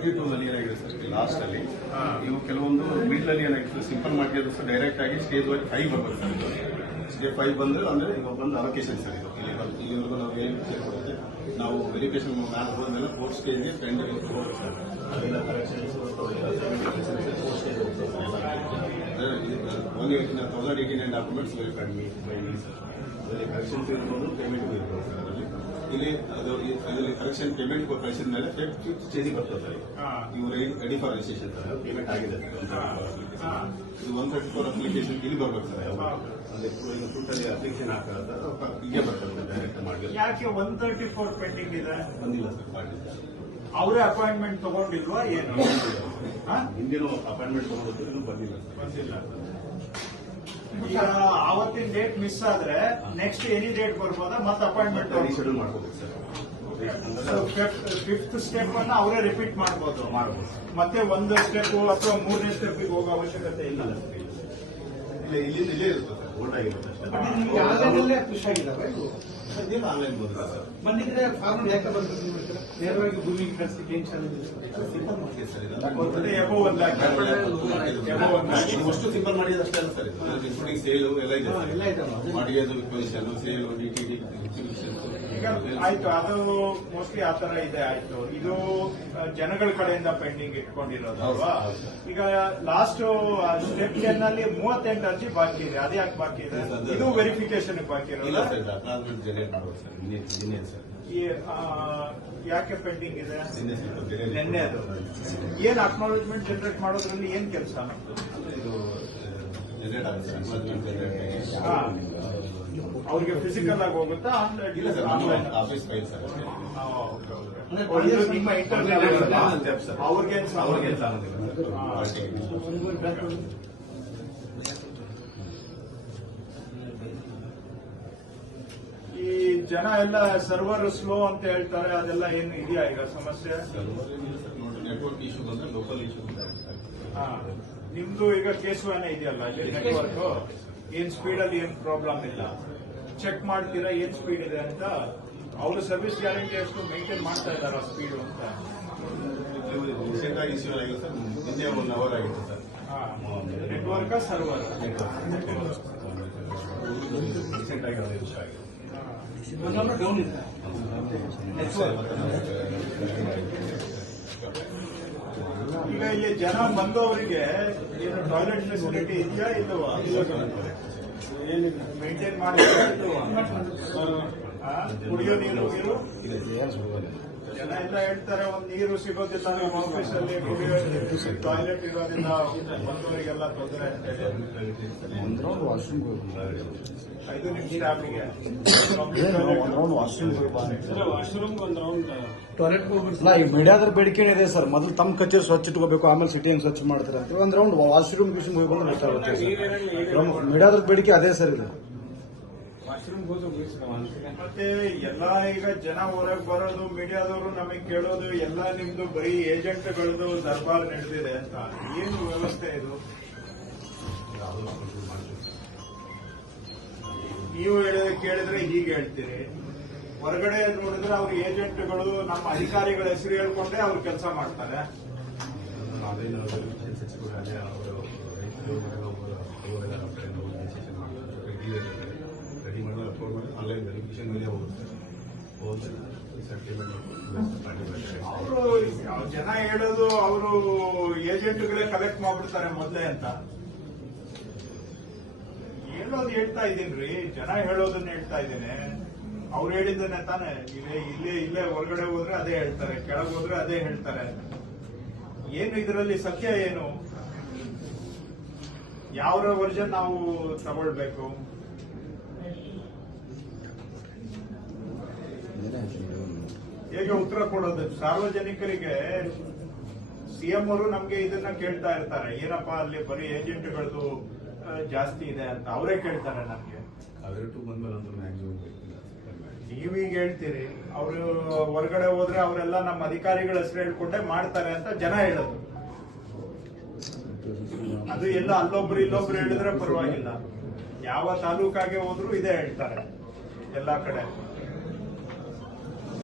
42 ನಲ್ಲಿ ಏನಾಗಿದೆ sir last ಅಲ್ಲಿ ಇವು ಕೆಲವೊಂದು ಮಿಡ್ಲ್ ಅಲ್ಲಿ ಏನಾಗಿತ್ತು ಸಿಂಪಲ್ ಮಾಡಿದ್ರು ಸರ್ ಡೈರೆಕ್ಟ್ ಆಗಿ ಸ್ಟೇಜ್ 5 ಬರ್ಬೋದು ಸರ್. ಸ್ಟೇಜ್ 5 ಬಂದ್ರೆ ಅಂದ್ರೆ ಇವಾಗ ಬಂದು ಅಲೋಕೇಶನ್ ಸರ್ ಇದು ಇಲ್ಲಿವರೆಗೂ ನಾವು ಏನು ಕೊಡುತ್ತೆ ನಾವು ವೆರಿಫಿಕೇಶನ್ ಮ್ಯಾನ್ ಹೋದ್ಮೇಲೆ 4th ಸ್ಟೇಜ್ಗೆ ಫ್ರೆಂಡ್ ಹೋಗುತ್ತೆ ಸರ್. ಅದೆಲ್ಲ ಕರೆಕ್ಷನ್ಸ್ 4 ಸ್ಟೇಜ್ ಹೋಗುತ್ತೆ sir. 1089 documents verified by me sir. ಅದರಲ್ಲಿ ಕರೆಕ್ಷನ್ಸ್ ಇರ್ಬೋದು ಪೇಮೆಂಟ್ ಇರ್ಬೋದು ಸರ್. ಇಲ್ಲಿ ಅದರಲ್ಲಿ ಕರೆಕ್ಷನ್ ಪೇಮೆಂಟ್ ಕಳಿಸಿದ ಮೇಲೆ 5th ಸ್ಟೇಜಿಗೆ ಬರ್ತದೆ ಸರ್. ಇವು ready for registration sir. Payment ಆಗಿದೆ ಇದು 134 ಅಪ್ಲಿಕೇಶನ್ ಇಲ್ಲಿ ಬರ್ಬೇಕು ಸರ್. ಟೋಟಲಿ ಅಪ್ಲಿಕೇಶನ್ ಹಾಕೋದು ಹೀಗೆ ಬರ್ತದೆ ಡೈರೆಕ್ಟ್ ಮಾಡಿ. ಯಾಕೆ 134 ಪೆಂಡಿಂಗ್ ಇದೆ? ಬಂದಿಲ್ಲ ಸರ್ ಮಾಡಿಲ್ಲ. ಅವರೇ ಅಪಾಯಿಂಟ್ಮೆಂಟ್ ತಗೊಂಡಿಲ್ವಾ ಏನು? ಹಿಂದಿನ ಅಪಾಯಿಂಟ್ಮೆಂಟ್ ತಗೊಂಡಿದ್ದು ಇನ್ನೂ ಬಂದಿಲ್ಲ ಸರ್. ಬಂದಿಲ್ಲ. ಈಗ ಆವತ್ತಿನ ಡೇಟ್ ಮಿಸ್ ಆದ್ರೆ ನೆಕ್ಸ್ಟ್ ಎನಿ ಡೇಟ್ ಬರ್ಬೋದಾ? ಮತ್ತೆ ಅಪಾಯಿಂಟ್ಮೆಂಟ್ ಶೆಡ್ಯೂಲ್ ಮಾಡ್ಕೋಬೇಕು ಸರ್. 5th ಸ್ಟೆಪ್ ಅನ್ನ ಅವರೇ ರಿಪೀಟ್ ಮಾಡಬಹುದು. ಮತ್ತೆ ಒಂದು ಸ್ಟೆಪ್ ಅಥವಾ 3ನೇ ಸ್ಟೆಪ್ ಹೋಗೋ ಅವಶ್ಯಕತೆ ಇಲ್ಲ. ಇಲ್ಲಿಂದ ಇಲ್ಲೇ ಇರುತ್ತೆ ಸರ್. ಓಟ್ ಆಗಿರುತ್ತೆ ಅಷ್ಟೇ. ಖುಷಿಯಾಗಿದ್ದಾವೆ ಅದೇನು ಆನ್ಲೈನ್ ಬಂದಿಲ್ಲ ಸರ್. ಬಂದಿದ್ರೆ ಫಾರ್ಮ್ ಯಾಕೆ ಬಂದ್ರೆ ನೇರವಾಗಿ ಭೂಮಿಗೆ ಕಳಿಸ್ಲಿಕ್ಕೆ ಏನ್ ಚಾಲೆಂಜ್ ಸಿಂಪಲ್ ಮಾಡಿ ಸರ್. ಅಷ್ಟು ಸಿಂಪಲ್ ಮಾಡಿದ ಅಷ್ಟೇ ಅಲ್ಲ ಸರ್. ಇನ್ಕ್ಲೂಡಿಂಗ್ ಸೇಲು ಎಲ್ಲ ಇದೆ. ಮಾಡಿಯೋದು ಪೊಸಿಷನ್ ಸೇಲು ಡಿಟಿಡಿ ಈಗ ಆಯ್ತು, ಅದು ಮೋಸ್ಟ್ಲಿ ಆ ತರ ಇದೆ. ಆಯ್ತು, ಇದು ಜನಗಳ ಕಡೆಯಿಂದ ಪೆಂಡಿಂಗ್ ಇಟ್ಕೊಂಡಿರೋದು ಅಲ್ವಾ? ಈಗ ಲಾಸ್ಟ್ ಸ್ಟೆಪ್ 10 ಅಲ್ಲಿ 38 ಅರ್ಜಿ ಬಾಕಿ ಇದೆ. ಅದೇ ಯಾಕೆ ಬಾಕಿ ಇದೆ? ಇದು ವೆರಿಫಿಕೇಶನ್ ಬಾಕಿ ಇರೋದು. ಯಾಕೆ ಪೆಂಡಿಂಗ್ ಇದೆ? ನಿನ್ನೆ ಅದು ಏನ್ ಅಕ್ನಾಲೆಜ್ಮೆಂಟ್ ಜನರೇಟ್ ಮಾಡೋದ್ರಲ್ಲಿ ಏನ್ ಕೆಲಸ ನಮ್ದು? ಅವ್ರಿಗೆ ಫಿಸಿಕಲ್ ಆಗಿ ಹೋಗುತ್ತಾ ಆನ್ಲೈನ್? Office file sir. ನಿಮ್ಮ ಇಂಟರ್ನೆಟ್ ಅವ್ರಿಗೆ ಈ ಜನ ಎಲ್ಲ ಸರ್ವರ್ ಸ್ಲೋ ಅಂತ ಹೇಳ್ತಾರೆ. ಅದೆಲ್ಲ ಏನು ಇದೆಯಾ ಈಗ ಸಮಸ್ಯೆ? ನೆಟ್ವರ್ಕ್ ಇಶ್ಯೂ ಬಂದ್ರೆ ಲೋಕಲ್ ಇಶ್ಯೂ. ನಿಮ್ದು ಈಗ ಕೇಸುವಾನೆ ಇದೆಯಲ್ಲ ಇಲ್ಲಿ ನೆಟ್ವರ್ಕ್, ಏನ್ ಸ್ಪೀಡ್ ಅಲ್ಲಿ ಏನ್ ಪ್ರಾಬ್ಲಮ್ ಇಲ್ಲ. ಚೆಕ್ ಮಾಡ್ತೀರಾ ಏನ್ ಸ್ಪೀಡ್ ಇದೆ ಅಂತ? ಅವರು ಸರ್ವಿಸ್ ಗ್ಯಾರಂಟಿ ಅಷ್ಟು ಮೇಂಟೈನ್ ಮಾಡ್ತಾ ಇದಾರ ಸ್ಪೀಡ್ ಅಂತ? ರೀಸೆಂಟ್ ಆಗಿ ಇಶ್ಯೂ ಆಗಿದೆ ಸರ್. ನಿನ್ನೆ 1 ಅವರ್ ಆಗಿತ್ತು ಸರ್. ನೆಟ್ವರ್ಕ್ ಸರ್ವರ್ ರೀಸೆಂಟ್ ಆಗಿ ಅದು ಇಶ್ಯೂ ಆಗಿದೆ. ಡೌನ್ ಇದೆ. ಈಗ ಇಲ್ಲಿ ಜನ ಬಂದವರಿಗೆ ಏನು ಟಾಯ್ಲೆಟ್ ಫೆಸಿಲಿಟಿ ಇದೆಯಾ ಇಲ್ಲವಾ? ಮೇಂಟೈನ್ ಮಾಡಿದ್ರೆ ಕುಡಿಯೋ ನೀರು ಜನ ಎಲ್ಲ ಹೇಳ್ತಾರೆ ಒಂದು ನೀರು ಸಿಗೋದಿಲ್ಲ ನಮ್ಮ ಆಫೀಸಲ್ಲಿ, ಕುಡಿಯೋ ಟಾಯ್ಲೆಟ್ ಇರೋದಿಲ್ಲ, ಬಂದವರಿಗೆಲ್ಲ ತೊಂದರೆ ಅಂತ ಹೇಳಿ 5 ನಿಮಿಷ ಸ್ಟಾಫಿಗೆ ಟಾಯ್ಲೆಟ್ ಇಲ್ಲ, ಈ ಮೀಡಿಯಾದ್ರ ಬೇಡಿಕೆ ಇದೆ ಸರ್. ಮೊದಲು ತಮ್ಮ ಕಚೇರಿ ಸ್ವಚ್ಛ ಇಟ್ಕೋಬೇಕು, ಆಮೇಲೆ ಸಿಟಿ ಹೆಂಗ್ ಸ್ವಚ್ಛ ಮಾಡ್ತಾರೆ ಅಂತ. ಒಂದ್ ರೌಂಡ್ ವಾಶ್ರೂಮ್ ಗಿಶ್ರೂಮ್ ಹೋಗಿ ಬಂದ್ರೆ ಗೊತ್ತಾಗುತ್ತೆ ಸರ್. ಮೀಡಿಯಾದ್ರ ಬೇಡಿಕೆ ಅದೇ ಸರ್. ಇದು ಮತ್ತೆ ಎಲ್ಲಾ ಈಗ ಜನ ಹೊರಗೆ ಬರೋದು, ಮೀಡಿಯಾದವರು ನಮಗೆ ಕೇಳೋದು ಎಲ್ಲ ನಿಮ್ದು ಬರೀ ಏಜೆಂಟ್ಗಳದ್ದು ದರ್ಬಾರ್ ನಡೆದಿದೆ ಅಂತ. ಏನು ವ್ಯವಸ್ಥೆ ಇದು? ನೀವು ಕೇಳಿದ್ರೆ ಹೀಗೆ ಹೇಳ್ತೀರಿ, ಹೊರಗಡೆ ನೋಡಿದ್ರೆ ಅವ್ರ ಏಜೆಂಟ್ಗಳು ನಮ್ಮ ಅಧಿಕಾರಿಗಳ ಹೆಸರು ಹೇಳ್ಕೊಂಡೆ ಅವ್ರು ಕೆಲಸ ಮಾಡ್ತಾರೆ. ರೆಡಿ ಮಾಡಿ ಅಪ್ಲೋಡ್ ಮಾಡಿ ಆನ್ಲೈನ್ ವೆರಿಫಿಕೇಶನ್ ಮೇಲೆ ಹೋಗುತ್ತೆ. ಅವರು ಜನ ಹೇಳೋದು ಅವರು ಏಜೆಂಟ್ಗಳೇ ಕಲೆಕ್ಟ್ ಮಾಡ್ಬಿಡ್ತಾರೆ ಮೊದಲೇ ಅಂತ ಹೇಳೋದು ಹೇಳ್ತಾ ಇದ್ದೀನ್ರಿ. ಜನ ಹೇಳೋದನ್ನ ಹೇಳ್ತಾ ಇದ್ದೇನೆ. ಅವ್ರು ಹೇಳಿದ್ದನ್ನೇ ತಾನೆ. ಇಲ್ಲೇ ಹೊರಗಡೆ ಹೋದ್ರೆ ಅದೇ ಹೇಳ್ತಾರೆ, ಕೆಳಗೆ ಹೋದ್ರೆ ಅದೇ ಹೇಳ್ತಾರೆ. ಏನು ಇದರಲ್ಲಿ ಸತ್ಯ ಏನು? ಯಾವ ವರ್ಜನ್ ನಾವು ತಗೊಳ್ಬೇಕು? ಹೇಗೆ ಉತ್ತರ ಕೊಡೋದು ಸಾರ್ವಜನಿಕರಿಗೆ? ಸಿಎಂ ಅವರು ನಮ್ಗೆ ಇದನ್ನ ಕೇಳ್ತಾ ಇರ್ತಾರೆ, ಏನಪ್ಪಾ ಅಲ್ಲಿ ಬರೀ ಏಜೆಂಟ್ಗಳದ್ದು ಜಾಸ್ತಿ ಇದೆ ಅಂತ ಅವರೇ ಕೇಳ್ತಾರೆ ನಮ್ಗೆ. ನೀವೀಗ ಹೇಳ್ತೀರಿ ಅವರು ಹೊರಗಡೆ ಹೋದ್ರೆ ಅವರೆಲ್ಲ ನಮ್ಮ ಅಧಿಕಾರಿಗಳ ಹೆಸರು ಹೇಳ್ಕೊಂಡೆ ಮಾಡ್ತಾರೆ ಅಂತ ಜನ ಹೇಳೋದು. ಅದು ಎಲ್ಲ ಅಲ್ಲೊಬ್ರು ಇಲ್ಲೊಬ್ರು ಹೇಳಿದ್ರೆ ಪರವಾಗಿಲ್ಲ. ಯಾವ ತಾಲೂಕಾಗೆ ಹೋದ್ರು ಇದೇ ಹೇಳ್ತಾರೆ ಎಲ್ಲಾ ಕಡೆ.